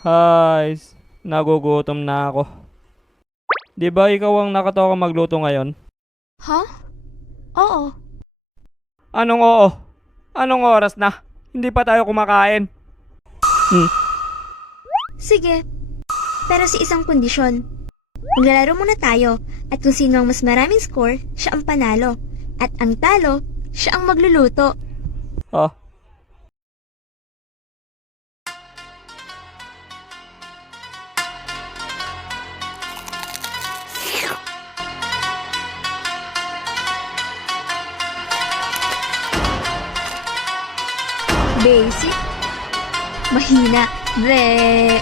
Guys, nagugutom na ako. Di ba ikaw ang nakatoka magluto ngayon? Ha? Oo. Anong oo? Anong oras na? Hindi pa tayo kumakain. Sige. Pero sa isang kondisyon. Maglalaro muna tayo at kung sino ang mas maraming score, siya ang panalo. At ang talo, siya ang magluluto. Oh, Basic? Mahina. Bleh.